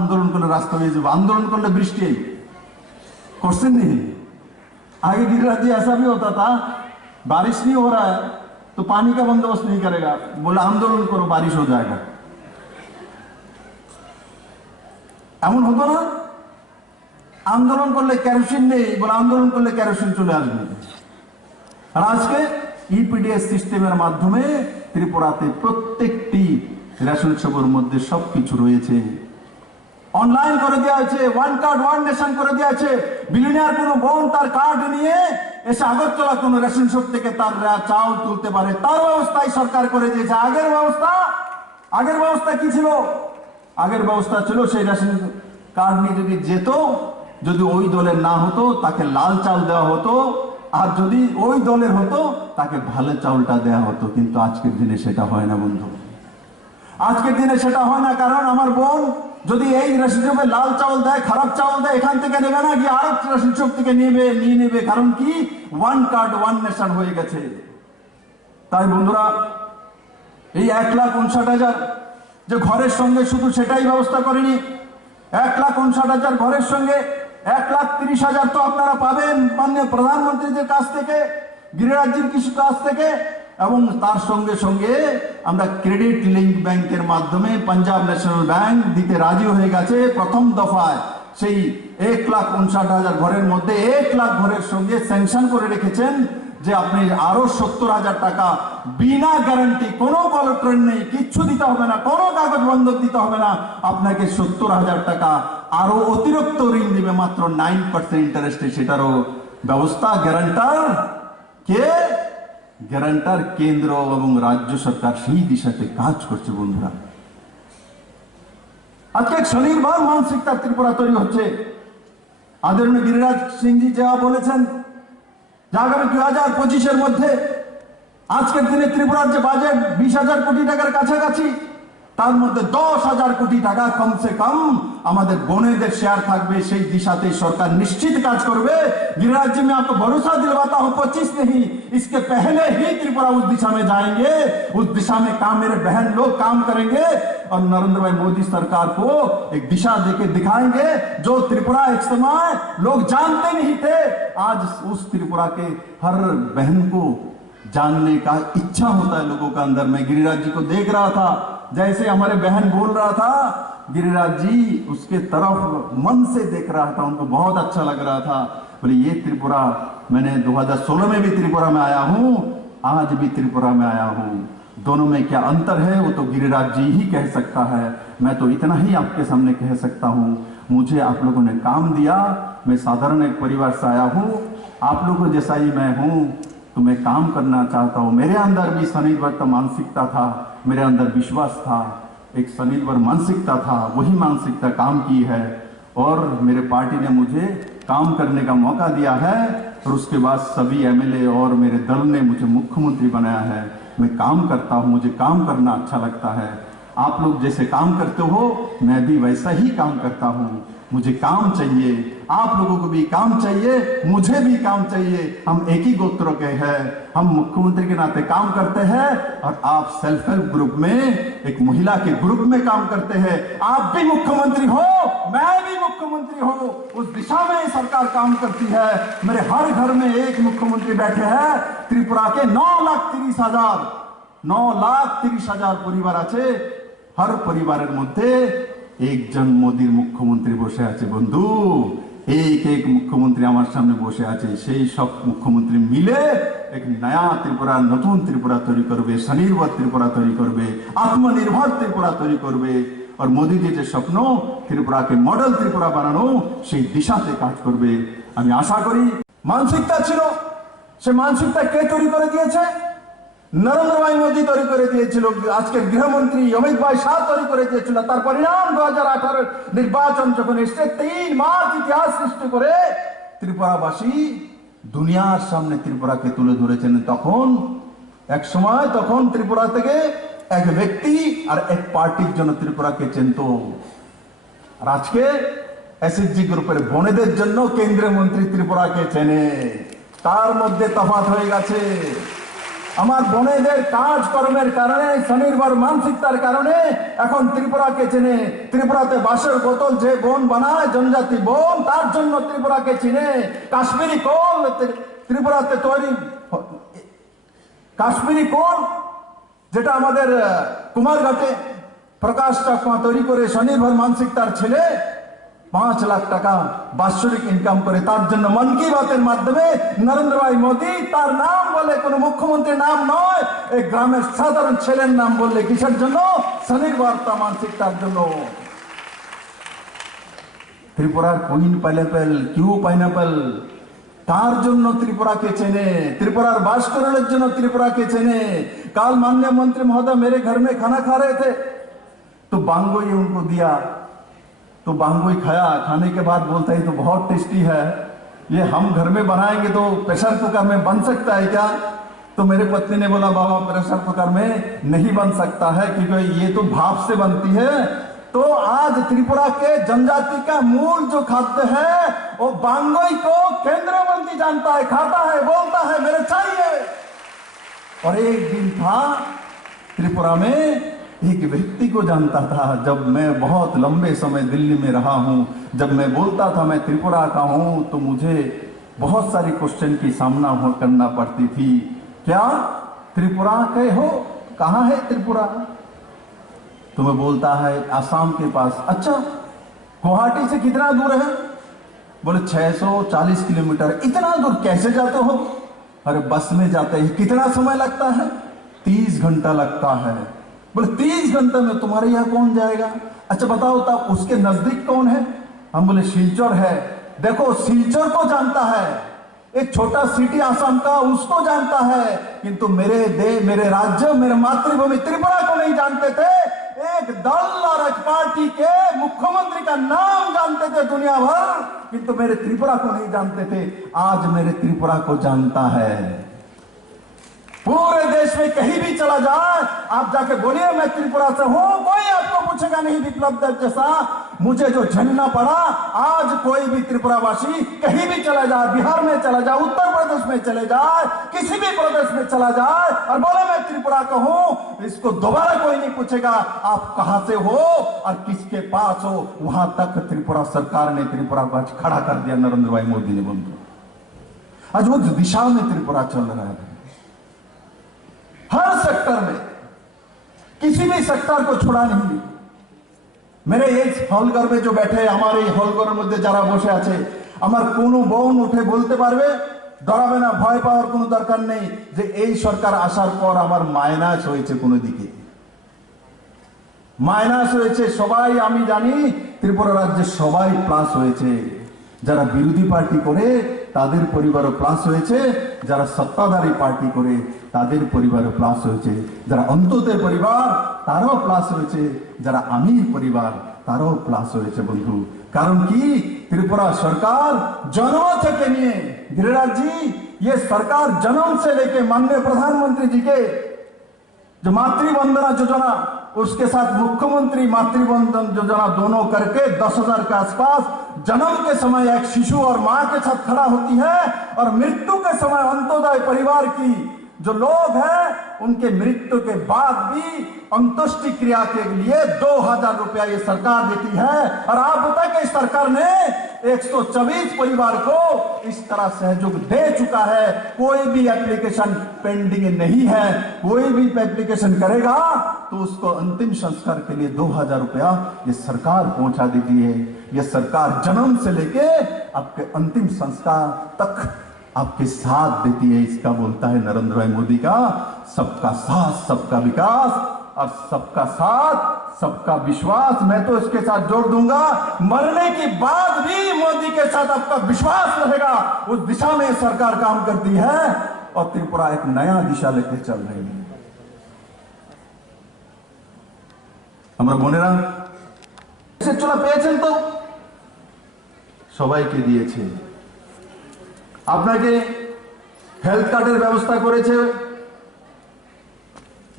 आंदोलन करले रास्ता में जब आंदोलन करले बृष्टि आई क्वेश्चन नहीं। आगे गिरिराज जी ऐसा भी होता था, बारिश नहीं हो रहा है तो पानी का बंदोबस्त नहीं करेगा, बोला आंदोलन करो बारिश हो जाएगा। এমন হতো না? আন্দোলন করলে কেরোসিন নেই, বলে আন্দোলন করলে কেরোসিন চলে আসবে। আর আজকে ইপিডিএস সিস্টেমের মাধ্যমে ত্রিপুরাতে প্রত্যেকটি রেশন শপের মধ্যে সবকিছু রয়েছে, অনলাইন করে দেওয়া হয়েছে, ওয়ান কার্ড ওয়ান নেশন করে দেওয়া হয়েছে। বিলিনিয়ার কোনো বোন তার কার্ড নিয়ে এসে আগরতলা কোনো রেশন শপ থেকে তার চাউল তুলতে পারে, তার ব্যবস্থাই সরকার করে দিয়েছে। আগের ব্যবস্থা কি ছিল? আগের ব্যবস্থা ছিল সেই রেশন কার্ড নিয়ে যদি যেত, যদি ওই দলের না হতো তাকে লাল চাল দেওয়া হতো, আর যদি ওই দলের হতো তাকে ভালো চাউলটা দেওয়া হতো। কিন্তু আজকের দিনে সেটা হয় না বন্ধু, আজকের দিনে সেটা হয় না। কারণ আমার বোন যদি এই রেশন শপে লাল চাউল দেয়, খারাপ চাউল দেয়, এখান থেকে নেবে না, গিয়ে আরেক রেশন শপ থেকে নিয়ে নেবে। কারণ কি? ওয়ান কার্ড ওয়ান নেশন হয়ে গেছে। তাই বন্ধুরা, এই 1,59,000 যে ঘরের সঙ্গে শুধু সেটাই ব্যবস্থা করেনি, 1,59,000 ঘরের সঙ্গে 1,30,000 তো আপনারা পাবেন মাননীয় প্রধানমন্ত্রীদের কাছ থেকে, গিরিরাজ্যের কিছু কাছ থেকে, এবং তার সঙ্গে সঙ্গে আমরা ক্রেডিট লিঙ্ক ব্যাংকের মাধ্যমে পাঞ্জাব ন্যাশনাল ব্যাংক দিতে রাজি হয়ে গেছে। প্রথম দফায় সেই 1,59,000 ঘরের মধ্যে 1 লাখ ঘরের সঙ্গে স্যাংশন করে রেখেছেন যে আপনি আরো 70,000 টাকা বিনা গ্যারান্টি, কোনো কলট্রেন নেই, কিচ্ছু দিতে হবে না, কোনো কাগজ বন্ধক দিতে হবে না, আপনাকে 70,000 টাকা আরো অতিরিক্ত ঋণ দিবে মাত্র 9% ইন্টারেস্টে। সেটারও ব্যবস্থা গ্যারান্টার কে? গ্যারান্টার কেন্দ্র এবং রাজ্য সরকার সেই দিশাতে কাজ করছে। বন্ধুরা, আজকে স্বনির্ভর মানসিকতা ত্রিপুরা তৈরি হচ্ছে। আদরণীয় গিরিরাজ সিংজি যা বলেছেন যে আগামী 2025-এর মধ্যে আজকের দিনে ত্রিপুরার যে বাজেট 20,000 কোটি টাকার কাছাকাছি, তার মধ্যে 10,000 কোটি টাকা কমসে কম আমাদের বোনেদের শেয়ার থাকবে। সেই দিশাতে সরকার নিশ্চিত কাজ করবে। गिरिराज जी, मैं आपको भरोसा दिलवाता हूं 25 नहीं, इसके पहले ही त्रिपुरा उस दिशा में जाएंगे, उस दिशा में काम मेरे बहन लोग काम करेंगे और नरेंद्र भाई मोदी सरकार को एक दिशा देके दिखाएंगे। जो त्रिपुरा एक समय लोग जानते नहीं थे, आज उस त्रिपुरा के हर बहन को जानने का इच्छा होता है लोगों का अंदर। मैं गिरिराज जी को देख रहा था, जैसे हमारे बहन बोल रहा था, गिरिराज जी उसके तरफ मन से देख रहा था, उनको बहुत अच्छा लग रहा था। बोले ये त्रिपुरा, मैंने 2016 में भी त्रिपुरा में आया हूँ, आज भी त्रिपुरा में आया हूँ, दोनों में क्या अंतर है वो तो गिरिराज जी ही कह सकता है। मैं तो इतना ही आपके सामने कह सकता हूँ, मुझे आप लोगों ने काम दिया, मैं साधारण एक परिवार से आया हूँ, आप लोगों जैसा ही मैं हूँ, तो मैं काम करना चाहता हूँ। मेरे अंदर भी स्वनिर्भर मानसिकता था, मेरे अंदर विश्वास था, एक स्वनिर्भर मानसिकता था, वही मानसिकता काम की है और मेरे पार्टी ने मुझे काम करने का मौका दिया है। और उसके बाद सभी एमएलए और मेरे दल ने मुझे मुख्यमंत्री बनाया है। मैं काम करता हूँ, मुझे काम करना अच्छा लगता है। आप लोग जैसे काम करते हो मैं भी वैसा ही काम करता हूँ। मुझे काम चाहिए, आप लोगों को भी काम चाहिए, मुझे भी काम चाहिए। हम एक ही गोत्र के हैं, हम मुख्यमंत्री के नाते काम करते हैं और आप सेल्फ हेल्प ग्रुप में एक महिला के ग्रुप में काम करते हैं। आप भी मुख्यमंत्री हो, मैं भी मुख्यमंत्री हो, उस दिशा में सरकार काम करती है। मेरे हर घर में एक मुख्यमंत्री बैठे हैं। त्रिपुरा के 9,30,000 परिवार আছে, हर परिवारेर मध्य একজন মোদির মুখ্যমন্ত্রী বসে আছে। বন্ধু, एक মুখ্যমন্ত্রী আমার সামনে বসে আছে, সেই সব মুখ্যমন্ত্রী মিলে এক নয়া ত্রিপুরা, নতুন ত্রিপুরা তৈরি করবে, স্বনির্ভর ত্রিপুরা তৈরি করবে, আত্মনির্ভর ত্রিপুরা তৈরি করবে। আর মোদিজির যে স্বপ্ন ত্রিপুরাকে মডেল ত্রিপুরা বানানো, সেই দিশাতে কাজ করবে। আমি আশা করি মানসিকতা ছিল, সে মানসিকতা কে তৈরি করে দিয়েছে? নরেন্দ্র ভাই মোদী তৈরি করে দিয়েছিল, আজকের গৃহমন্ত্রী অমিত ভাই শাহ তৈরি করে দিয়েছিল। তার পরিণাম 2018 নির্বাচন যখন এসছে, 3 মাস ইতিহাস সৃষ্টি করে ত্রিপুরাবাসী দুনিয়ার সামনে ত্রিপুরাকে তুলে ধরেছেন। তখন এক সময় তখন ত্রিপুরা থেকে এক ব্যক্তি আর এক পার্টির জন্য ত্রিপুরাকে চিনত, আর আজকে এসএসজি গ্রুপের বোনেদের জন্য কেন্দ্রীয় মন্ত্রী ত্রিপুরাকে চেনে। তার মধ্যে তফাৎ হয়ে গেছে। আমার বোনেদের কাজকর্মের কারণে, স্বনির্ভর মানসিকতার কারণে এখন ত্রিপুরাকে চেনে। ত্রিপুরাতে বাঁশের বোতল যে বোন বানায়, জনজাতি বোন, তার জন্য ত্রিপুরাকে চিনে। কাশ্মীরি কোল ত্রিপুরাতে তৈরি, কাশ্মীরি কোল যেটা আমাদের কুমারঘাটে প্রকাশ চাকমা তৈরি করে স্বনির্ভর মানসিকতার ছেলে 5 লাখ টাকা বাৎসরিক ইনকাম করে। তার জন্য মন কি বাতের মাধ্যমে নরেন্দ্র ভাই মোদী তার নাম বলে, কোনো মুখ্যমন্ত্রীর নাম নয়, এই গ্রামের সাধারণ ছেলের নাম বললে কিসের জন্য? স্বনির্ভরতা মানসিকতার জন্য। ত্রিপুরার কুইন পাইনাপেল, কিউ পাইনাপেল, তার জন্য ত্রিপুরাকে চেনে। त्रिपुरार भास्करों जन त्रिपुरा के चेने। कल माननीय मंत्री महोदय मेरे घर में खाना खा रहे थे तो बांगोई उनको दिया, तो बांगोई खाया। खाने के बाद बोलता है तो बहुत टेस्टी है, ये हम घर में बनाएंगे तो प्रेशर कुकर में बन सकता है क्या? तो मेरे पत्नी ने बोला बाबा प्रेशर कुकर में नहीं बन सकता है क्योंकि ये तो भाप से बनती है। तो आज त्रिपुरा के जनजाति का मूल जो खाद्य है वो बांगोई को केंद्रीय मंत्री जानता है, खाता है, बोलता है मेरे चाहिए। और एक दिन था त्रिपुरा में एक व्यक्ति को जानता था, जब मैं बहुत लंबे समय दिल्ली में रहा हूं, जब मैं बोलता था मैं त्रिपुरा का हूं तो मुझे बहुत सारी क्वेश्चन की सामना करना पड़ती थी। क्या त्रिपुरा के हो? कहां है त्रिपुरा? तो मैं बोलता है आसाम के पास। अच्छा गुवाहाटी से कितना दूर है? बोले 640 किलोमीटर। इतना दूर कैसे जाते हो? अरे बस में जाते हैं। कितना समय लगता है? 30 घंटा लगता है। बोले 30 घंटे में तुम्हारे यहाँ कौन जाएगा? अच्छा बताओ तब उसके नजदीक कौन है? हम बोले सिलचर है। देखो सिलचर को जानता है, एक छोटा सिटी आसाम का उसको जानता है, किंतु मेरे राज्य, मेरे मातृभूमि त्रिपुरा को नहीं जानते थे। एक दल और एक पार्टी के मुख्यमंत्री का नाम जानते थे दुनिया भर, किंतु मेरे त्रिपुरा को नहीं जानते थे। आज मेरे त्रिपुरा को जानता है। पूरे देश में कहीं भी चला जाए आप जाके बोलिए मैं त्रिपुरा से हूं, कोई आपको पूछेगा नहीं। विप्लव देव जैसा मुझे जो झेलना पड़ा, आज कोई भी त्रिपुरावासी कहीं भी चला जाए, बिहार में चला जाए, उत्तर प्रदेश में चले जाए, किसी भी प्रदेश में चला जाए और बोले मैं त्रिपुरा का हूं, इसको दोबारा कोई नहीं पूछेगा आप कहां से हो और किसके पास हो। वहां तक त्रिपुरा सरकार ने त्रिपुरा को आज खड़ा कर दिया, नरेंद्र भाई मोदी ने। बंधु आज उस दिशा में त्रिपुरा चल रहा है। हर सेक्टर में, किसी भी सेक्टर को छोड़ा नहीं। मेरे एक हॉलघर में जो बैठे, हमारे हॉलघर मध्य যারা বসে আছে, আমার কোনো বোন উঠে বলতে পারবে, ডরাবে না, ভয় পাওয়ার কোনো দরকার নেই যে এই সরকার আসার পর আমার মাইনাস হয়েছে কোনো দিকে। মাইনাস হয়েছে সবাই, আমি জানি ত্রিপুরা রাজ্যে সবাই প্লাস হয়েছে। যারা বিরোধী পার্টি করে তাদের পরিবারও প্লাস হয়েছে, যারা সত্তাধারী পার্টি করে তাদের পরিবারও প্লাস হয়েছে, যারা অন্ততের পরিবার তারাও প্লাস হয়েছে, যারা আমির পরিবার তারাও প্লাস হয়েছে। বন্ধু कारण की त्रिपुरा सरकार जन्म থেকে নিয়ে, गिरिराज जी ये सरकार जन्म से लेके माननीय प्रधानमंत्री जी के जो मातृवंदना योजना, उसके साथ मुख्यमंत्री मातृवंदन योजना दोनों करके 10,000 के आसपास जन्म के समय एक शिशु और मां के साथ खड़ा होती है, और मृत्यु के समय अंत्योदय परिवार की जो लोग हैं उनके मृत्यु के बाद भी अंत्येष्टि क्रिया के लिए 2,000 रुपया ये सरकार देती है। और अब तक इस सरकार ने 124 परिवार को इस तरह सहयोग दे चुका है। कोई भी एप्लीकेशन पेंडिंग नहीं है, कोई भी एप्लीकेशन करेगा तो उसको अंतिम संस्कार के लिए 2,000 रुपया ये सरकार पहुंचा देती है। ये सरकार जन्म से लेके आपके अंतिम संस्कार तक आपके साथ देती है। इसका बोलता है नरेंद्र भाई मोदी का सबका साथ सबका विकास और सबका साथ सबका विश्वास। मैं तो इसके साथ जोड़ दूंगा, मरने के बाद भी मोदी के साथ आपका विश्वास रहेगा। उस दिशा में सरकार काम करती है और त्रिपुरा एक नया दिशा लेके चल रही है। हमारा बोनेरा चला পেয়েছেন তো সবাইকে দিয়েছে। আপনাকে হেলথ কার্ডের ব্যবস্থা করেছে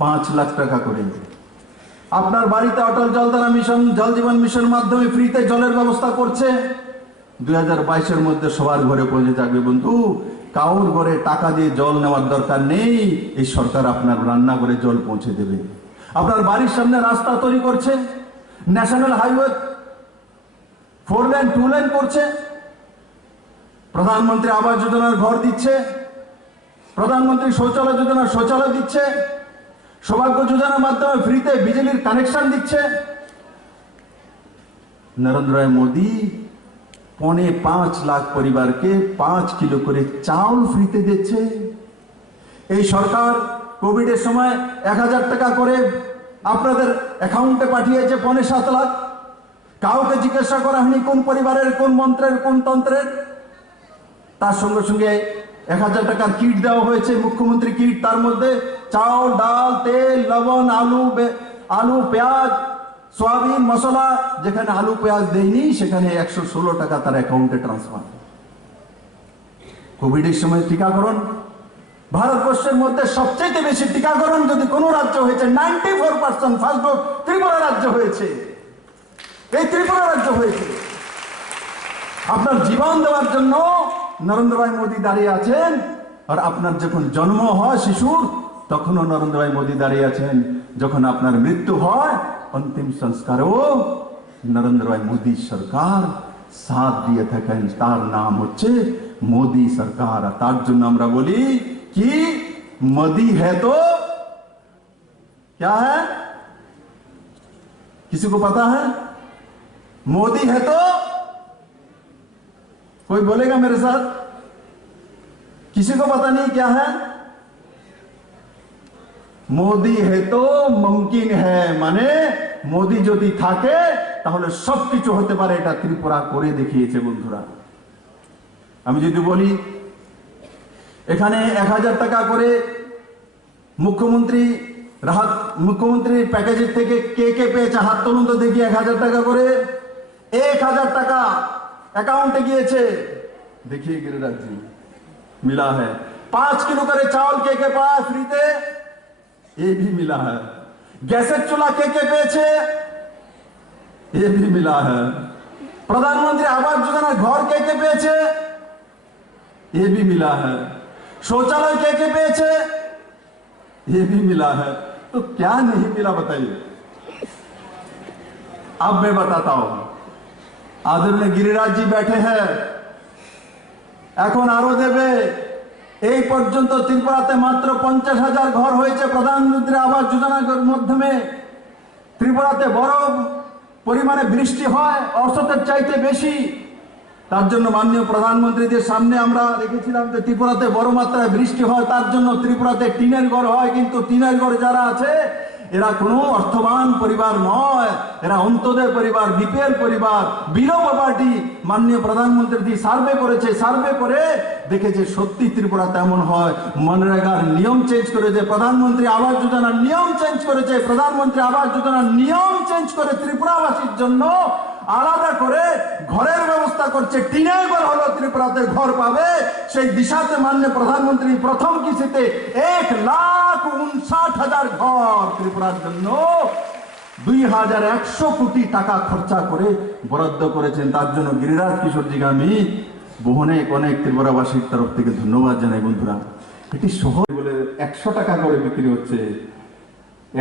5 লাখ টাকা করে। আপনার বাড়িতে অটল জলধারা মিশন, জল জীবন মিশন মাধ্যমে ফ্রিতে জলের ব্যবস্থা করছে। 2022 এর মধ্যে সবার ঘরে পৌঁছে যাবে। বন্ধু কাউর ঘরে টাকা দিয়ে জল নেওয়ার দরকার নেই, এই সরকার আপনার রান্নাঘরে জল পৌঁছে দেবে। আপনার বাড়ির সামনে রাস্তা তৈরি করছে, ন্যাশনাল হাইওয়ে 4 লেন 2 লেন করছে, প্রধানমন্ত্রী আবাস যোজনার ঘর দিচ্ছে, প্রধানমন্ত্রী শৌচালয় যোজনার শৌচালয় দিচ্ছে, সৌভাগ্য যোজনার মাধ্যমে ফ্রিতে বিজলির কানেকশন দিচ্ছে। নরেন্দ্র মোদী 5.25 লাখ পরিবারকে 5 কিলো করে চাউল ফ্রিতে দিচ্ছে। এই সরকার কোভিডের সময় 1000 টাকা করে আপনাদের অ্যাকাউন্টে পাঠিয়েছে 7.25 লাখ। কাউকে জিজ্ঞাসা করা হয়নি কোন পরিবারের, কোন মন্ত্রের, কোন তন্ত্রের। তার সঙ্গে সঙ্গে 1000 টাকার কিট দেওয়া হয়েছে, মুখ্যমন্ত্রী কিট। তার মধ্যে চাউল, ডাল, তেল, লবণ, আলু, পেঁয়াজ, সোয়াবিন, মশলা। যেখানে আলু পেঁয়াজ দেয়নি সেখানে 116 টাকা তার অ্যাকাউন্টে ট্রান্সফার। কোভিডের সময় টিকাকরণ, ভারতবর্ষের মধ্যে সবচেয়ে বেশি টিকাকরণ যদি কোন রাজ্য হয়েছে 94% ফার্স্ট ডোজ ত্রিপুরা রাজ্য হয়েছে। এই ত্রিপুরা রাজ্য হয়েছে। আপনার জীবন দেওয়ার জন্য নরেন্দ্র ভাই মোদী দাঁড়িয়ে আছেন। আর আপনার যখন জন্ম হয় শিশুর, তখনও নরেন্দ্র ভাই মোদী দাঁড়িয়ে আছেন। যখন আপনার মৃত্যু হয়, অন্তিম সংস্কারও নরেন্দ্র ভাই মোদী সরকার সাথ দিয়ে থাকেন। তার নাম হচ্ছে মোদী সরকার। আর তার জন্য আমরা বলি কি, মোদী है तो क्या है? किसी को पता है? मोदी है तो कोई बोलेगा मेरे साथ? किसी को पता नहीं क्या है? মোদী है तो मुमकिन है, মানে মোদী যদি থাকে তাহলে সবকিছু হতে পারে। এটা ত্রিপুরা করে দেখিয়েছে বন্ধুরা। আমি যদি বলি এখানে 1000 টাকা করে মুখ্যমন্ত্রী প্যাকেজের থেকে কে কে পেয়েছে হাত তুলুন তো দেখি। 1000 টাকা করে 1000 টাকা अकाउंटे গিয়েছে। देखिए गिरिराज जी, मिला है। 5 किलो करे चावल के पाए फ्रीते, ये भी मिला है। गैसेट चूल्हा के पेয়েছে, ये भी मिला है। प्रधानमंत्री आवास योजना घर के पेয়েছে, ये भी मिला है। शौचालय के पेয়েছে, ये भी मिला है। तो क्या नहीं मिला बताइए? अब मैं बताता हूं। आदरणीय गिरिराज जी बैठे हैं, এখন আরো দেবে। এই পর্যন্ত ত্রিপুরাতে মাত্র 50,000 ঘর হয়েছে প্রধানমন্ত্রী আবাস যোজনার মাধ্যমে। ত্রিপুরাতে বড় পরিমাণে বৃষ্টি হয়, औसতের চাইতে বেশি। তার জন্য মাননীয় প্রধানমন্ত্রীদের সামনে আমরা রেখেছিলাম যে ত্রিপুরাতে বড় মাত্রায় বৃষ্টি হয়, তার জন্য ত্রিপুরাতে টিনের ঘর হয়। কিন্তু টিনের ঘর যারা আছে এরা কোনো অর্থবান পরিবার নয়, এরা অন্তোদয় পরিবার, বিপিএল পরিবার, বিলো প্রপার্টি। মাননীয় প্রধানমন্ত্রী সার্ভে করেছে, সার্ভে করে দেখেছে সত্যি ত্রিপুরা তেমন হয়। মনরেগার নিয়ম চেঞ্জ করেছে, প্রধানমন্ত্রী আবাস যোজনার নিয়ম চেঞ্জ করেছে। প্রধানমন্ত্রী আবাস যোজনার নিয়ম চেঞ্জ করে ত্রিপুরাবাসীর জন্য আলাদা করে ঘরের ব্যবস্থা করছে। টিনের ঘর হলো ত্রিপুরাতে ঘর পাবে, সেই দিশাতে মাননীয় প্রধানমন্ত্রী প্রথম কিস্তিতে 1,59,000 ঘর ত্রিপুরার জন্য 2,100 কোটি টাকা খরচা করে বরাদ্দ করেছেন। তার জন্য গিরিরাজ কিশোরজিকে আমি অনেক ত্রিপুরাবাসীর তরফ থেকে ধন্যবাদ জানাই। বন্ধুরা, এটি শহর বলে 100 টাকা করে বিক্রি হচ্ছে।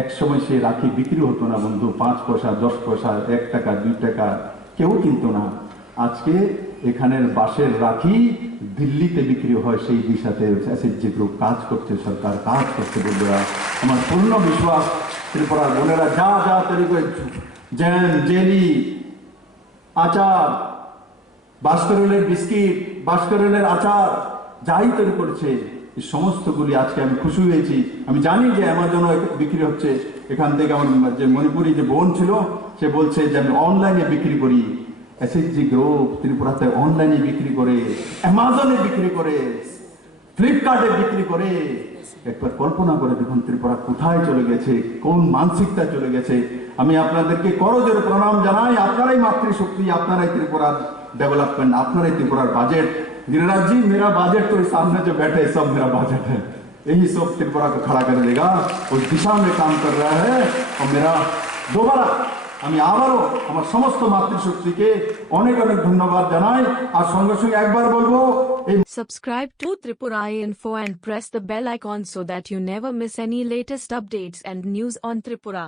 এক সময় সে রাখি বিক্রি হতো না বন্ধু, 5 পয়সা, 10 পয়সা, 1 টাকা, 2 টাকা, কেউ কিনতো না। আজকে এখানের বাঁশের রাখি দিল্লিতে বিক্রি হয়। সেই দিশাতে এসএসজি গ্রুপ কাজ করছে, সরকার কাজ করছে। বন্ধুরা, আমার পূর্ণ বিশ্বাস ত্রিপুরার বোনেরা যা যা তৈরি করে, জ্যাম, জেলি, আচার, বাস্করেলের বিস্কিট, বাস্করেলের আচার যাই তৈরি করছে, এই সমস্তগুলি আজকে আমি খুশি হয়েছি। আমি জানি যে অ্যামাজনও বিক্রি হচ্ছে। এখান থেকে আমার যে মণিপুরি যে বোন ছিল, সে বলছে যে আমি অনলাইনে বিক্রি করি। এসএসজি গ্রুপ ত্রিপুরাতে অনলাইনে বিক্রি করে, অ্যামাজনে বিক্রি করে, ফ্লিপকার্টে বিক্রি করে। একবার কল্পনা করে দেখুন ত্রিপুরা কোথায় চলে গেছে, কোন মানসিকতা চলে গেছে। আমি আপনাদেরকে করজোরে প্রণাম জানাই। আপনারাই মাতৃশক্তি, আপনারাই ত্রিপুরার डेवलपमेंट, আপনারাই ত্রিপুরার বাজেট। गिरिराज जी, मेरा बजट तो सामने जो बैठे सब मेरा बजट है, यही सब त्रिपुरा को खड़ा कर देगा, उस दिशा में काम कर रहा है। और मेरा दोबारा আমি আবারও আমার সমস্ত মাতৃশক্তিকে অনেক অনেক ধন্যবাদ জানাই। আর সঙ্গে সঙ্গে একবার বলবো, এই Subscribe to Tripura Info and press the bell icon so that you never miss any latest updates and news on Tripura.